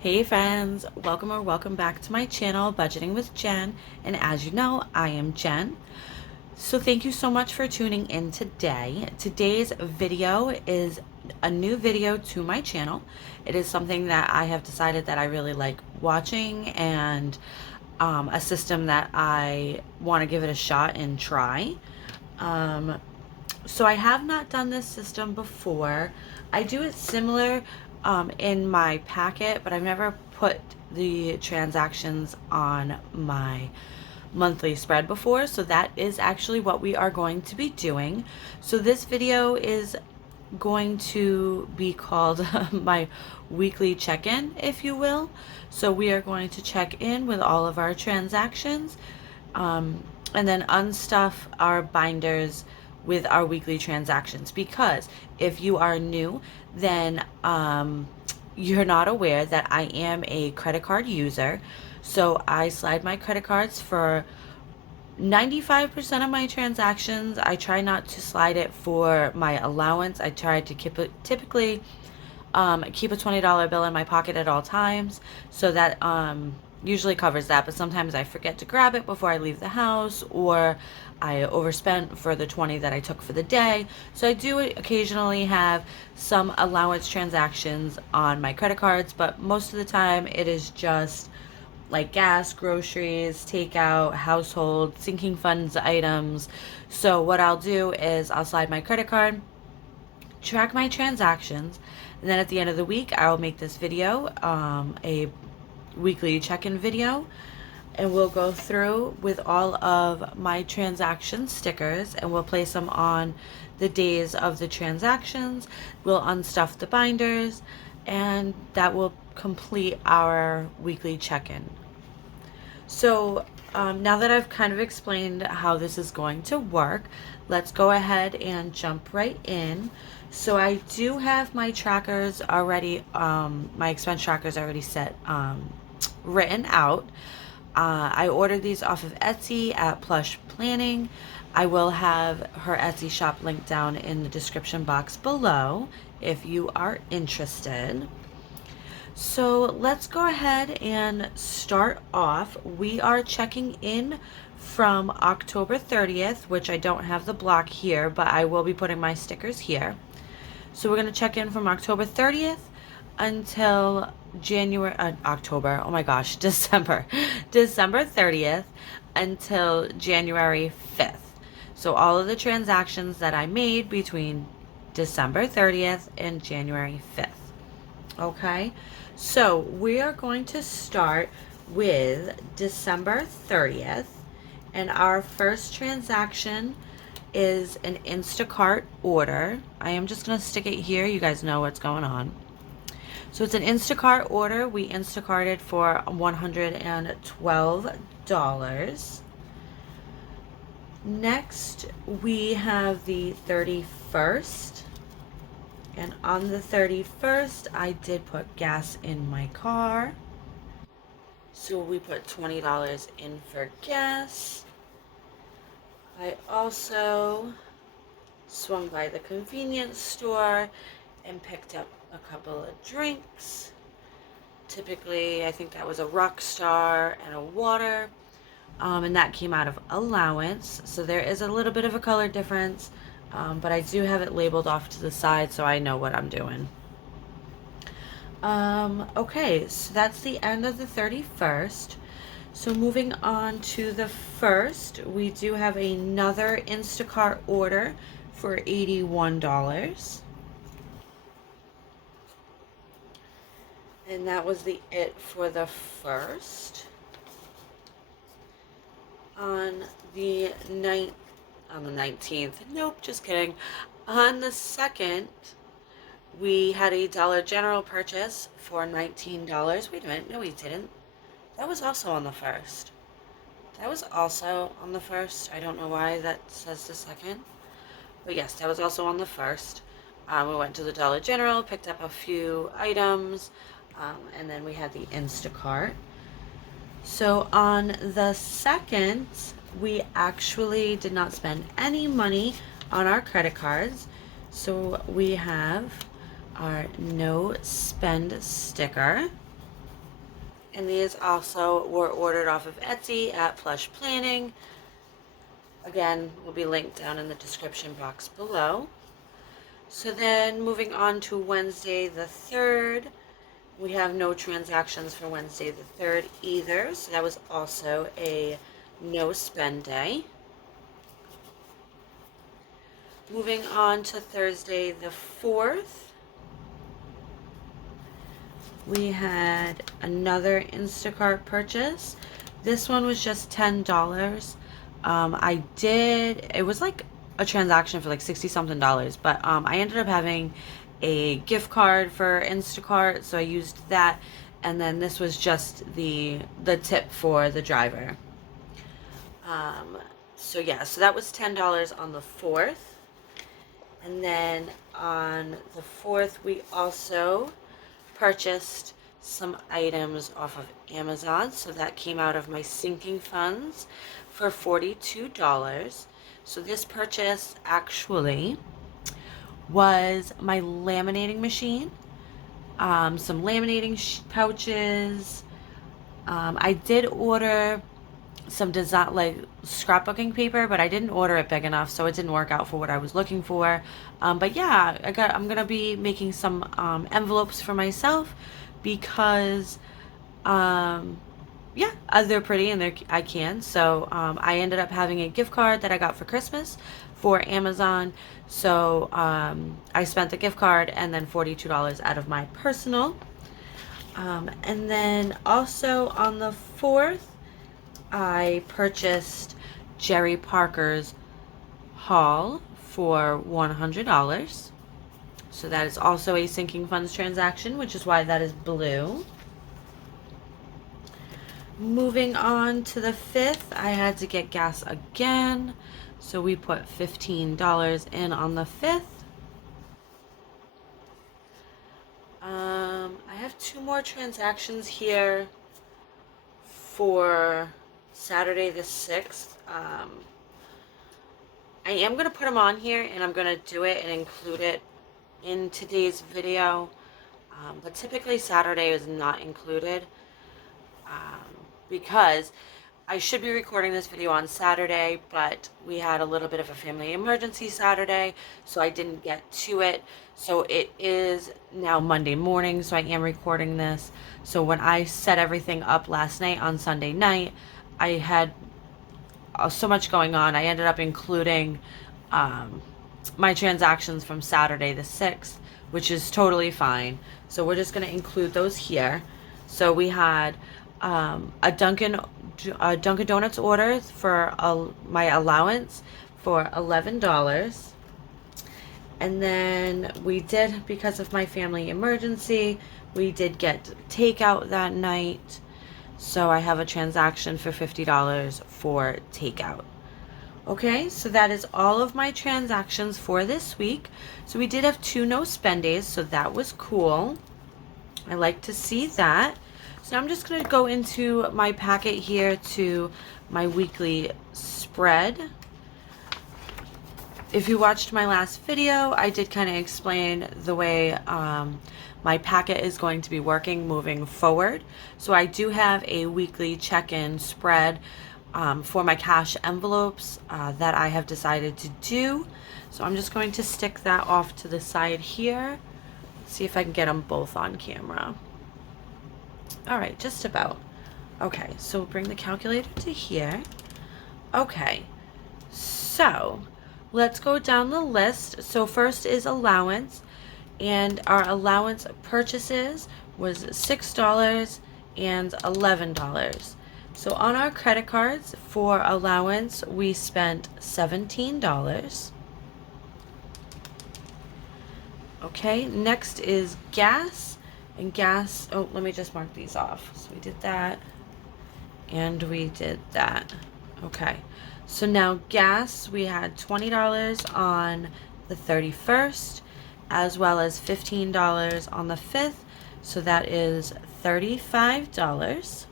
Hey friends, welcome or welcome back to my channel, Budgeting with Jen. And as you know, I am Jen. So thank you so much for tuning in today. Today's video is a new video to my channel. It is something that I have decided that I really like watching, and a system that I want to give it a shot and try. So I have not done this system before. I do it similar in my packet, but I've never put the transactions on my monthly spread before. So that is actually what we are going to be doing. So this video is going to be called my weekly check-in, if you will. So we are going to check in with all of our transactions, and then unstuff our binders with our weekly transactions, because if you are new, then you're not aware that I am a credit card user. So I slide my credit cards for 95% of my transactions. I try not to slide it for my allowance. I try to keep it typically keep a $20 bill in my pocket at all times, so that usually covers that. But sometimes I forget to grab it before I leave the house, or I overspent for the 20 that I took for the day. So I do occasionally have some allowance transactions on my credit cards, but most of the time it is just like gas, groceries, takeout, household, sinking funds items. So what I'll do is I'll slide my credit card, track my transactions, and then at the end of the week I'll make this video, a weekly check-in video, and we'll go through with all of my transaction stickers, and we'll place them on the days of the transactions. We'll unstuff the binders, and that will complete our weekly check-in. So now that I've kind of explained how this is going to work, let's go ahead and jump right in. So I do have my trackers already, my expense trackers already set, written out. I ordered these off of Etsy at Plush Planning. I will have her Etsy shop linked down in the description box below if you are interested. So let's go ahead and start off. We are checking in from October 30th, which I don't have the block here, but I will be putting my stickers here. So we're going to check in from October 30th until October, oh my gosh, December 30th until January 5th. So all of the transactions that I made between December 30th and January 5th. Okay, so we are going to start with December 30th, and our first transaction is an Instacart order. I am just going to stick it here. You guys know what's going on. So it's an Instacart order. We Instacarted for $112. Next, we have the 31st. And on the 31st, I did put gas in my car. So we put $20 in for gas. I also swung by the convenience store and picked up a couple of drinks. Typically, I think that was a Rockstar and a water. And that came out of allowance. So there is a little bit of a color difference, but I do have it labeled off to the side so I know what I'm doing. Okay, so that's the end of the 31st. So moving on to the 1st, we do have another Instacart order for $81. And that was it for the 1st. On the 19th, nope, just kidding. On the 2nd, we had a Dollar General purchase for $19. Wait a minute, no we didn't. That was also on the 1st. That was also on the 1st. I don't know why that says the 2nd. But yes, that was also on the 1st. We went to the Dollar General, picked up a few items, and then we had the Instacart. So on the 2nd, we actually did not spend any money on our credit cards. So we have our no spend sticker. And these also were ordered off of Etsy at Plush Planning. Again, will be linked down in the description box below. So then moving on to Wednesday the 3rd, we have no transactions for Wednesday the 3rd either. So that was also a no spend day. Moving on to Thursday the 4th, we had another Instacart purchase. This one was just $10. It was like a transaction for like 60 something dollars, but I ended up having a gift card for Instacart, so I used that, and then this was just the tip for the driver. So yeah, so that was $10 on the 4th. And then on the 4th, we also purchased some items off of Amazon. So that came out of my sinking funds for $42. So this purchase actually was my laminating machine, some laminating pouches. I did order some design, like scrapbooking paper, but I didn't order it big enough, so it didn't work out for what I was looking for. But yeah, I'm gonna be making some envelopes for myself because yeah, they're pretty and I can. So I ended up having a gift card that I got for Christmas for Amazon. So I spent the gift card and then $42 out of my personal. And then also on the 4th, I purchased Jerry Parker's haul for $100. So that is also a sinking funds transaction, which is why that is blue. Moving on to the 5th, I had to get gas again. So we put $15 in on the 5th. I have 2 more transactions here for Saturday the 6th. I am going to put them on here and I'm going to do it and include it in today's video. But typically Saturday is not included because I should be recording this video on Saturday, but we had a little bit of a family emergency Saturday, so I didn't get to it. So it is now Monday morning, so I am recording this. So when I set everything up last night on Sunday night, I had so much going on. I ended up including my transactions from Saturday the 6th, which is totally fine. So we're just going to include those here. So we had a Dunkin' Donuts order for my allowance for $11. And then we did, because of my family emergency, we did get takeout that night. So I have a transaction for $50 for takeout. Okay, so that is all of my transactions for this week. So we did have 2 no spend days, so that was cool. I like to see that. So I'm just going to go into my packet here to my weekly spread. If you watched my last video, I did kind of explain the way my packet is going to be working moving forward. So I do have a weekly check-in spread for my cash envelopes that I have decided to do. So I'm just going to stick that off to the side here. See if I can get them both on camera. All right, just about. Okay, so we'll bring the calculator to here. Okay, so let's go down the list. So first is allowance, and our allowance purchases was $6 and $11. So on our credit cards for allowance, we spent $17. Okay, next is gas. And gas, oh, let me just mark these off. So we did that, and we did that. Okay, so now gas, we had $20 on the 31st, as well as $15 on the 5th. So that is $35.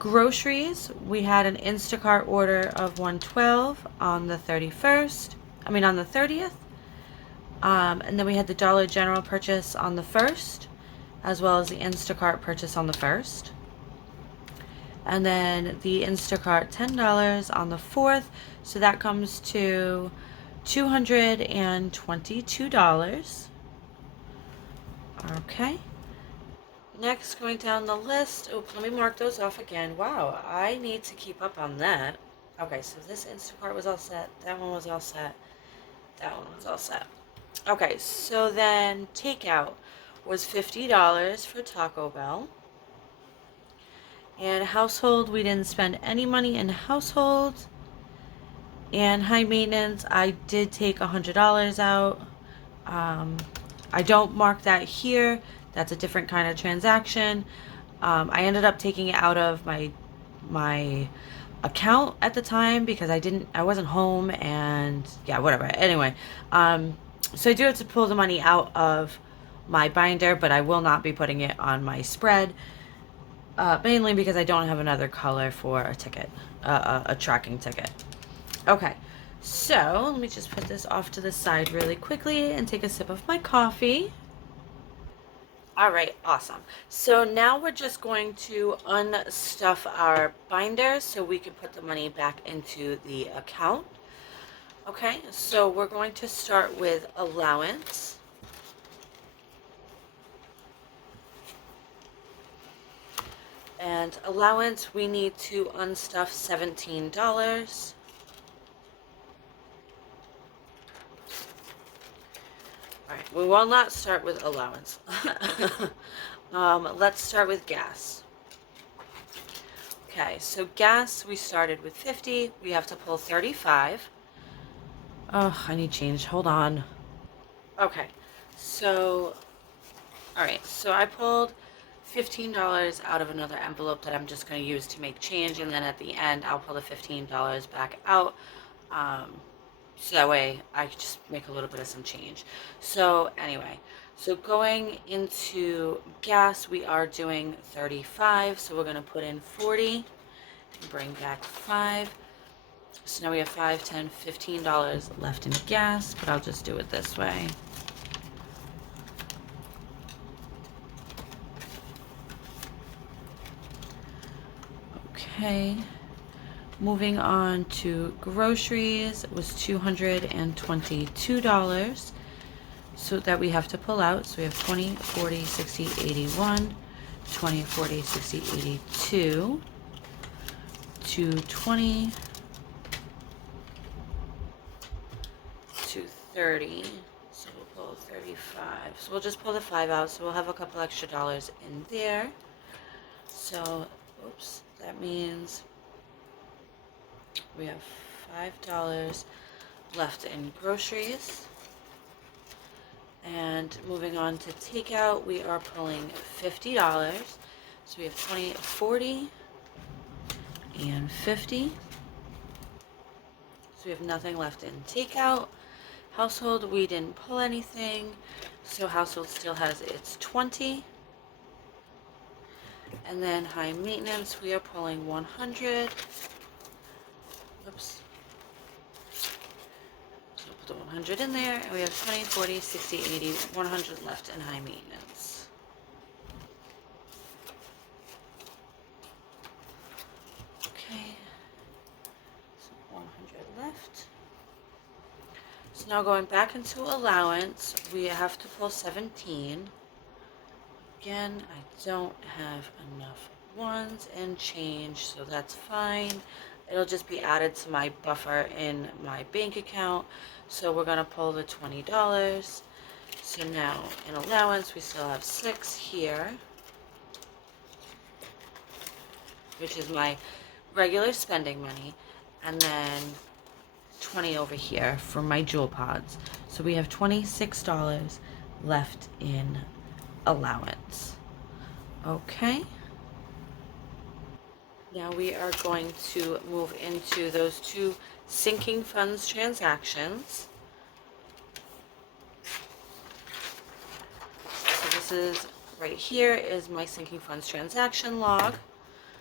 Groceries, we had an Instacart order of $112 on the 31st. I mean on the 30th. And then we had the Dollar General purchase on the 1st, as well as the Instacart purchase on the 1st. And then the Instacart $10 on the 4th. So that comes to $222. Okay. Next, going down the list. Oh, let me mark those off again. Wow, I need to keep up on that. Okay, so this Instacart was all set. That one was all set. That one was all set. Okay, so then takeout was $50 for Taco Bell. And household, we didn't spend any money in household. And high maintenance, I did take $100 out. I don't mark that here. That's a different kind of transaction. I ended up taking it out of my account at the time because I wasn't home, and yeah, whatever. Anyway, so I do have to pull the money out of my binder, but I will not be putting it on my spread, mainly because I don't have another color for a ticket, a tracking ticket. Okay, so let me just put this off to the side really quickly and take a sip of my coffee. All right, awesome. So now we're just going to unstuff our binder so we can put the money back into the account. Okay, so we're going to start with allowance. And allowance, we need to unstuff $17. All right, we will not start with allowance. Let's start with gas. Okay, so gas, we started with 50. We have to pull 35. Oh, I need change. Hold on. Okay, so, all right, so I pulled $15 out of another envelope that I'm just going to use to make change, and then at the end, I'll pull the $15 back out. So that way I can just make a little bit of some change. So anyway, so going into gas, we are doing 35. So we're going to put in 40 and bring back 5. So now we have $5, $10, $15 left in gas, but I'll just do it this way. Okay. Moving on to groceries, it was $222. So that we have to pull out. So we have 20, 40, 60, 81, 20, 40, 60, 82, 220, 230. So we'll pull 35. So we'll just pull the 5 out. So we'll have a couple extra dollars in there. So, oops, that means we have $5 left in groceries. And moving on to takeout, we are pulling $50. So we have 20, 40, and 50. So we have nothing left in takeout. Household, we didn't pull anything. So household still has its 20. And then high maintenance, we are pulling 100. Oops. So put the 100 in there, and we have 20, 40, 60, 80, 100 left in high maintenance. Okay. So 100 left. So now going back into allowance, we have to pull 17. Again, I don't have enough ones and change, so that's fine. It'll just be added to my buffer in my bank account. So we're going to pull the $20. So now in allowance, we still have 6 here, which is my regular spending money, and then 20 over here for my jewel pods. So we have $26 left in allowance. Okay. Now we are going to move into those 2 sinking funds transactions. So this is right here is my sinking funds transaction log.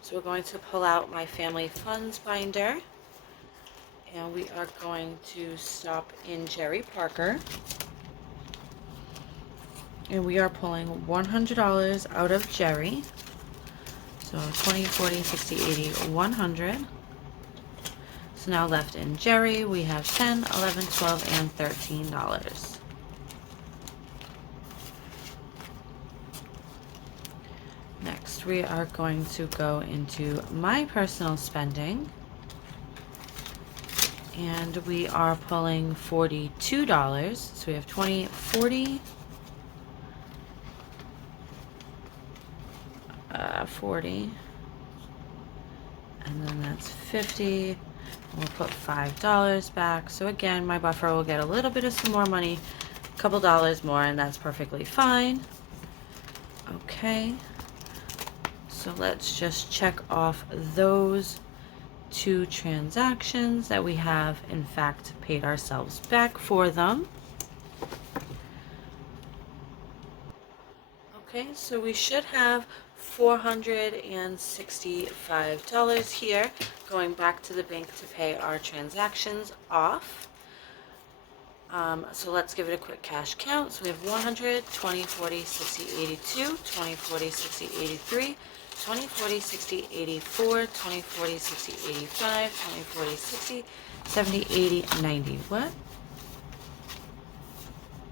So we're going to pull out my family funds binder, and we are going to stop in Jerry Parker. And we are pulling $100 out of Jerry. So 20, 40, 60, 80, 100. So now left in Jerry, we have 10, 11, 12, and $13. Next, we are going to go into my personal spending. And we are pulling $42. So we have 20, 40, 40, and then that's 50. We'll put $5 back. So again, my buffer will get a little bit of some more money, a couple dollars more, and that's perfectly fine. Okay. So let's just check off those 2 transactions that we have in fact paid ourselves back for them. Okay, so we should have $465 here going back to the bank to pay our transactions off. So let's give it a quick cash count. So we have 100, 20, 40, 60, 82, 20, 40, 60, 83, 20, 40, 60, 84, 20, 40, 60, 85, 20, 40, 60, 70, 80, 90. What?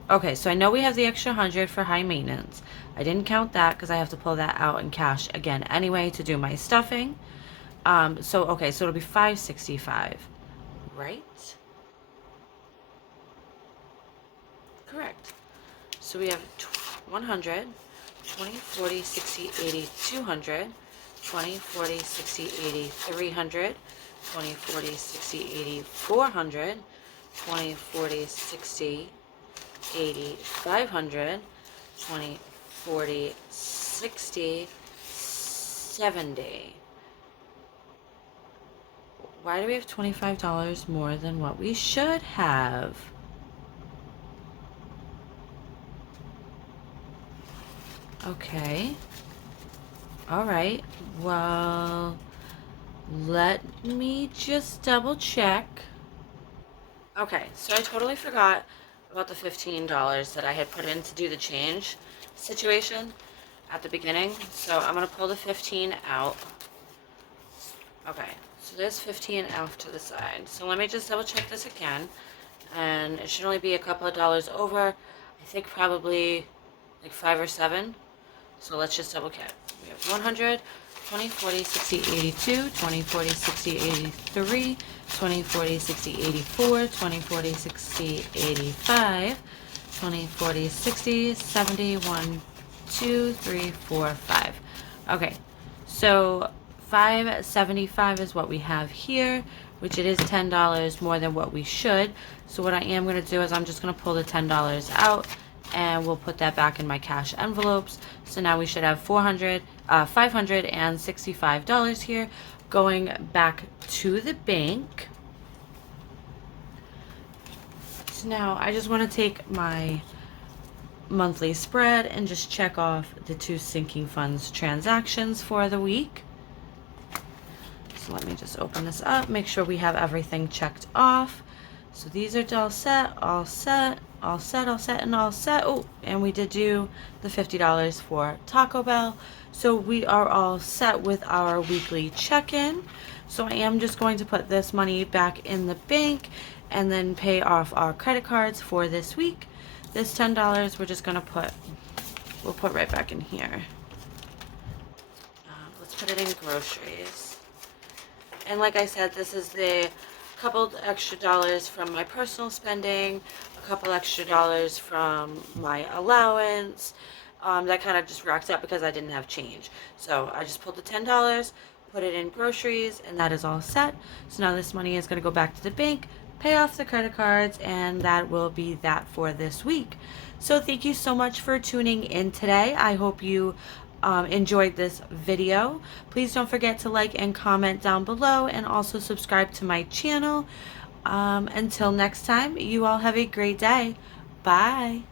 Okay, so I know we have the extra 100 for high maintenance. I didn't count that because I have to pull that out in cash again anyway to do my stuffing. Okay, so it'll be 565, right? Correct. So we have 100, 20, 40, 60, 80, 200, 20, 40, 60, 80, 300, 20, 40, 60, 80, 400, 20, 40, 60, 80, 500, 20, 40, 60, 70. Why do we have $25 more than what we should have? Okay. All right. Well, let me just double check. Okay, so I totally forgot about the $15 that I had put in to do the change situation at the beginning. So I'm going to pull the 15 out. Okay, so there's 15 off to the side. So let me just double check this again. And it should only be a couple of dollars over. I think probably like 5 or 7. So let's just double check. We have 100, 20, 40, 60, 82, 20, 40, 60, 83, 20, 40, 60, 84, 20, 40, 60, 85, 20, 40, 60, 70, 1, 2, 3, 4, 5. Okay, so 575 is what we have here, which it is $10 more than what we should. So what I am going to do is I'm just going to pull the $10 out and we'll put that back in my cash envelopes. So now we should have $565 here going back to the bank. So now I just want to take my monthly spread and just check off the 2 sinking funds transactions for the week. So let me just open this up, make sure we have everything checked off. So these are all set, all set, all set, all set, and all set. Oh, and we did do the $50 for Taco Bell. So we are all set with our weekly check-in. So I am just going to put this money back in the bank and then pay off our credit cards for this week. This $10 we're just going to we'll put right back in here. Let's put it in groceries. And like I said, this is the couple extra dollars from my personal spending, a couple extra dollars from my allowance. That kind of just racks up because I didn't have change. So I just pulled the $10, put it in groceries, and that is all set. So now this money is going to go back to the bank, pay off the credit cards, and that will be that for this week. So thank you so much for tuning in today. I hope you enjoyed this video. Please don't forget to like and comment down below and also subscribe to my channel. Until next time, you all have a great day. Bye.